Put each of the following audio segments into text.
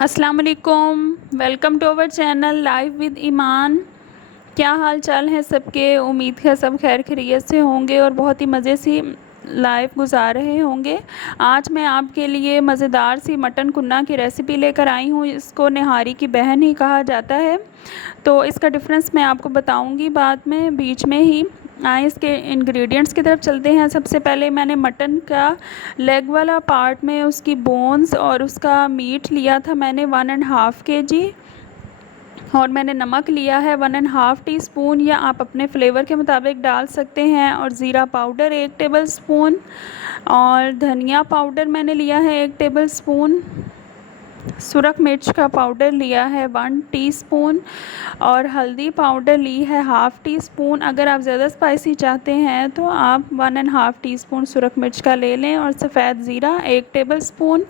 अस्सलाम वालेकुम। Welcome to our channel live with Iman. क्या हाल चाल है सबके? उम्मीद है सब खैर खैरियत से होंगे और बहुत ही मज़े से लाइफ गुजार रहे होंगे। आज मैं आपके लिए मज़ेदार सी मटन कुन्ना की रेसिपी लेकर आई हूँ। इसको निहारी की बहन ही कहा जाता है, तो इसका डिफरेंस मैं आपको बताऊंगी बाद में, बीच में ही। आए इसके इंग्रेडिएंट्स की तरफ चलते हैं। सबसे पहले मैंने मटन का लेग वाला पार्ट में उसकी बोन्स और उसका मीट लिया था मैंने 1.5 kg। और मैंने नमक लिया है 1.5 टीस्पून, या आप अपने फ्लेवर के मुताबिक डाल सकते हैं। और ज़ीरा पाउडर 1 टेबलस्पून, और धनिया पाउडर मैंने लिया है 1 टेबलस्पून। सुरख मिर्च का पाउडर लिया है 1 टीस्पून, और हल्दी पाउडर ली है 1/2 टीस्पून। अगर आप ज़्यादा स्पाइसी चाहते हैं तो आप 1.5 टीस्पून सुरख मिर्च का ले लें। और सफ़ेद ज़ीरा 1 टेबलस्पून,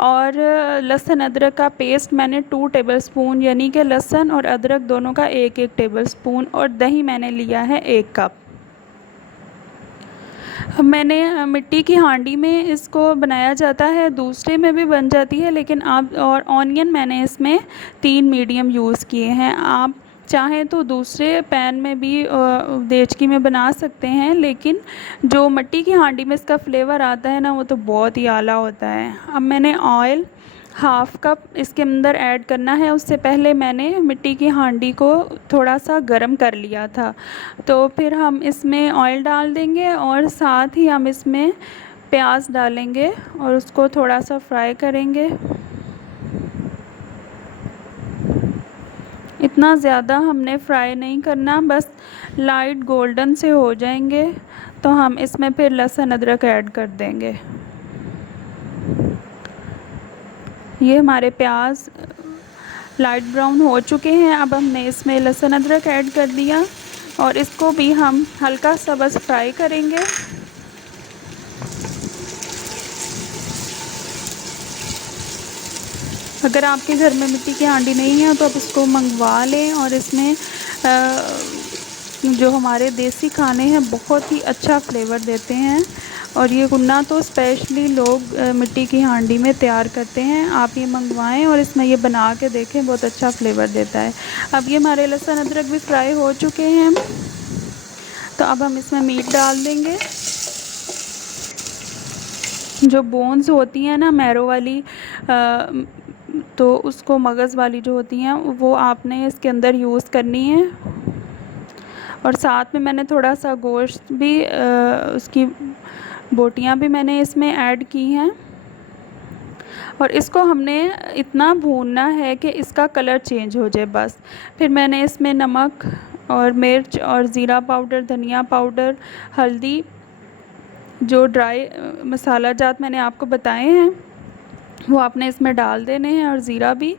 और लहसुन अदरक का पेस्ट मैंने 2 टेबलस्पून, यानी कि लहसुन और अदरक दोनों का 1-1 टेबलस्पून। और दही मैंने लिया है 1 कप। मैंने मिट्टी की हांडी में इसको बनाया जाता है, दूसरे में भी बन जाती है, लेकिन आप और ऑनियन मैंने इसमें 3 मीडियम यूज़ किए हैं। आप चाहें तो दूसरे पैन में भी देचकी में बना सकते हैं, लेकिन जो मिट्टी की हांडी में इसका फ्लेवर आता है ना, वो तो बहुत ही आला होता है। अब मैंने ऑयल 1/2 कप इसके अंदर ऐड करना है। उससे पहले मैंने मिट्टी की हांडी को थोड़ा सा गर्म कर लिया था। तो फिर हम इसमें ऑयल डाल देंगे और साथ ही हम इसमें प्याज डालेंगे और उसको थोड़ा सा फ्राई करेंगे। इतना ज़्यादा हमने फ्राई नहीं करना, बस लाइट गोल्डन से हो जाएंगे तो हम इसमें फिर लहसुन अदरक ऐड कर देंगे। ये हमारे प्याज लाइट ब्राउन हो चुके हैं। अब हमने इसमें लहसुन अदरक ऐड कर दिया और इसको भी हम हल्का सा बस फ्राई करेंगे। अगर आपके घर में मिट्टी की हांडी नहीं है तो आप इसको मंगवा लें। और इसमें जो हमारे देसी खाने हैं बहुत ही अच्छा फ्लेवर देते हैं। और ये कुन्ना तो स्पेशली लोग मिट्टी की हांडी में तैयार करते हैं। आप ये मंगवाएं और इसमें ये बना के देखें, बहुत अच्छा फ्लेवर देता है। अब ये हमारे लहसुन अदरक भी फ्राई हो चुके हैं, तो अब हम इसमें मीट डाल देंगे। जो बोन्स होती हैं ना मैरो वाली, तो उसको मगज़ वाली जो होती हैं वो आपने इसके अंदर यूज़ करनी है। और साथ में मैंने थोड़ा सा गोश्त भी उसकी बोटियां भी मैंने इसमें ऐड की हैं। और इसको हमने इतना भूनना है कि इसका कलर चेंज हो जाए बस। फिर मैंने इसमें नमक और मिर्च और ज़ीरा पाउडर, धनिया पाउडर, हल्दी, जो ड्राई मसाला जात मैंने आपको बताए हैं वो आपने इसमें डाल देने हैं, और ज़ीरा भी।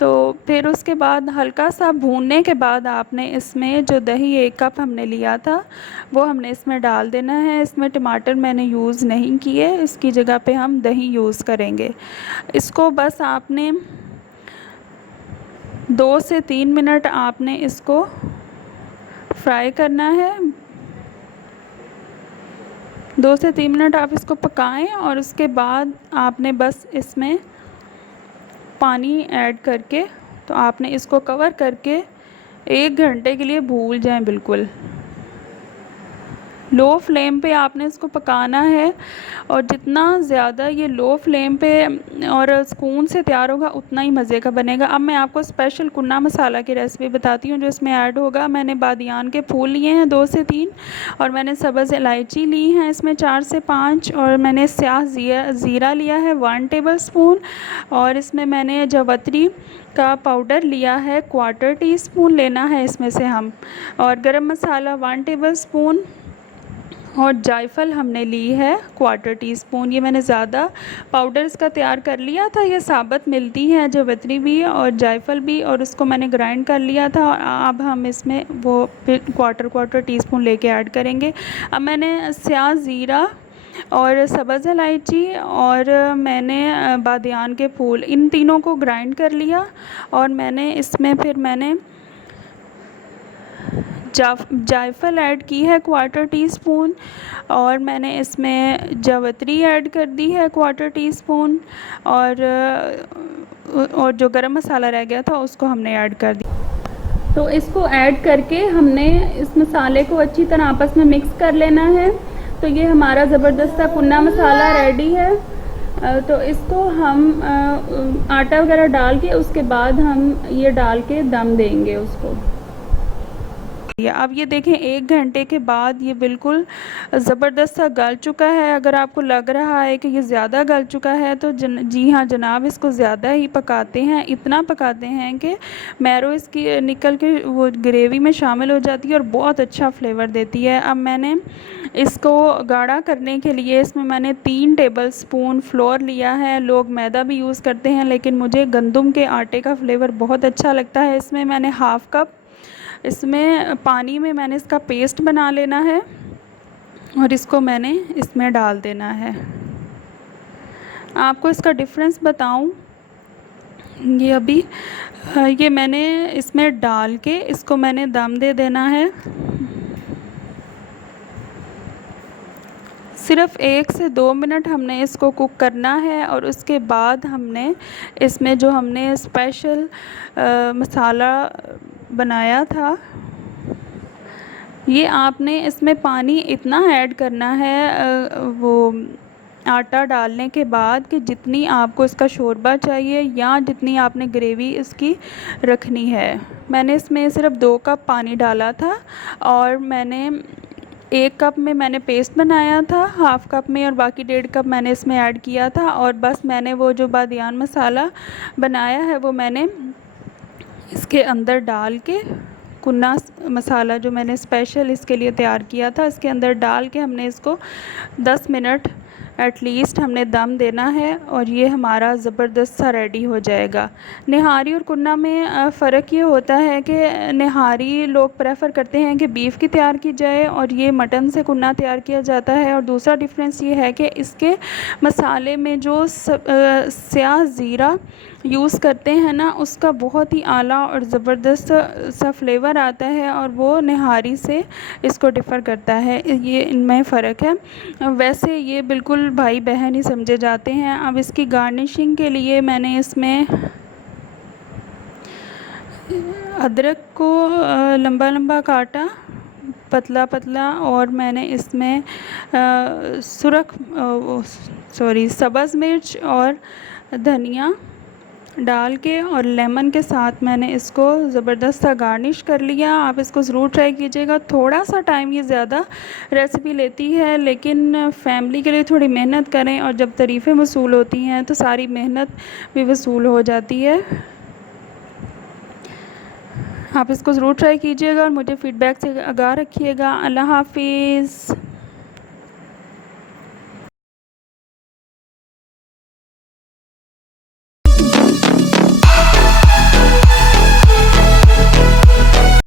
तो फिर उसके बाद हल्का सा भूनने के बाद आपने इसमें जो दही 1 कप हमने लिया था वो हमने इसमें डाल देना है। इसमें टमाटर मैंने यूज़ नहीं किए, इसकी जगह पे हम दही यूज़ करेंगे। इसको बस आपने 2 से 3 मिनट आपने इसको फ्राई करना है। 2 से 3 मिनट आप इसको पकाएं और उसके बाद आपने बस इसमें पानी ऐड करके, तो आपने इसको कवर करके 1 घंटे के लिए भूल जाएं बिल्कुल। लो फ्लेम पे आपने इसको पकाना है, और जितना ज़्यादा ये लो फ्लेम पे और सुकून से तैयार होगा उतना ही मज़े का बनेगा। अब मैं आपको स्पेशल कुन्ना मसाला की रेसिपी बताती हूँ जो इसमें ऐड होगा। मैंने बादियान के फूल लिए हैं 2 से 3, और मैंने सब्ज़ इलायची ली हैं इसमें 4 से 5, और मैंने स्याह ज़ीरा लिया है 1 टेबलस्पून, और इसमें मैंने जावित्री का पाउडर लिया है 1/4 टीस्पून लेना है इसमें से हम, और गरम मसाला 1 टेबलस्पून, और जायफल हमने ली है 1/4 टीस्पून। ये मैंने ज़्यादा पाउडर इसका तैयार कर लिया था, ये साबुत मिलती है जावित्री भी और जायफल भी, और उसको मैंने ग्राइंड कर लिया था। और अब हम इसमें वो फिर 1/4 टीस्पून लेके ऐड करेंगे। अब मैंने स्याह ज़ीरा और सब्ज़ इलायची और मैंने बादियान के फूल, इन तीनों को ग्राइंड कर लिया। और मैंने इसमें फिर मैंने जायफल ऐड की है 1/4 टीस्पून, और मैंने इसमें जावित्री ऐड कर दी है 1/4 टीस्पून, और और जो गरम मसाला रह गया था उसको हमने ऐड कर दिया। तो इसको ऐड करके हमने इस मसाले को अच्छी तरह आपस में मिक्स कर लेना है। तो ये हमारा ज़बरदस्त सा कुन्ना मसाला रेडी है। तो इसको हम आटा वगैरह डाल के उसके बाद हम ये डाल के दम देंगे उसको। अब ये देखें 1 घंटे के बाद ये बिल्कुल ज़बरदस्त सा गल चुका है। अगर आपको लग रहा है कि ये ज़्यादा गल चुका है तो जी हाँ जनाब, इसको ज़्यादा ही पकाते हैं। इतना पकाते हैं कि मैरो इसकी निकल के वो ग्रेवी में शामिल हो जाती है और बहुत अच्छा फ्लेवर देती है। अब मैंने इसको गाढ़ा करने के लिए इसमें मैंने 3 टेबलस्पून फ्लोर लिया है। लोग मैदा भी यूज़ करते हैं लेकिन मुझे गंदम के आटे का फ्लेवर बहुत अच्छा लगता है। इसमें मैंने हाफ़ कप इसमें पानी में मैंने इसका पेस्ट बना लेना है और इसको मैंने इसमें डाल देना है। आपको इसका डिफरेंस बताऊं, ये अभी ये मैंने इसमें डाल के इसको मैंने दम दे देना है। सिर्फ़ 1 से 2 मिनट हमने इसको कुक करना है और उसके बाद हमने इसमें जो हमने स्पेशल मसाला बनाया था, ये आपने इसमें पानी इतना ऐड करना है वो आटा डालने के बाद कि जितनी आपको इसका शोरबा चाहिए या जितनी आपने ग्रेवी इसकी रखनी है। मैंने इसमें सिर्फ़ 2 कप पानी डाला था और मैंने 1 कप में मैंने पेस्ट बनाया था, हाफ़ कप में, और बाकी 1.5 कप मैंने इसमें ऐड किया था। और बस मैंने वो जो बादियान मसाला बनाया है वो मैंने इसके अंदर डाल के कुन्ना मसाला जो मैंने स्पेशल इसके लिए तैयार किया था इसके अंदर डाल के हमने इसको 10 मिनट एटलीस्ट हमने दम देना है और ये हमारा ज़बरदस्त सा रेडी हो जाएगा। निहारी और कुन्ना में फ़र्क ये होता है कि निहारी लोग प्रेफर करते हैं कि बीफ की तैयार की जाए और ये मटन से कुन्ना तैयार किया जाता है। और दूसरा डिफरेंस ये है कि इसके मसाले में जो स्याह ज़ीरा यूज़ करते हैं ना, उसका बहुत ही आला और ज़बरदस्त सा फ्लेवर आता है और वो निहारी से इसको डिफ़र करता है। ये इनमें फ़र्क है। वैसे ये बिल्कुल भाई बहन ही समझे जाते हैं। अब इसकी गार्निशिंग के लिए मैंने इसमें अदरक को लंबा लंबा काटा, पतला पतला, और मैंने इसमें सब्ज़ मिर्च और धनिया डाल के और लेमन के साथ मैंने इसको ज़बरदस्त सा गार्निश कर लिया। आप इसको ज़रूर ट्राई कीजिएगा। थोड़ा सा टाइम ये ज़्यादा रेसिपी लेती है लेकिन फैमिली के लिए थोड़ी मेहनत करें और जब तारीफ़ें वसूल होती हैं तो सारी मेहनत भी वसूल हो जाती है। आप इसको ज़रूर ट्राई कीजिएगा और मुझे फ़ीडबैक से आगाह रखिएगा। अल्लाह हाफ़िज़।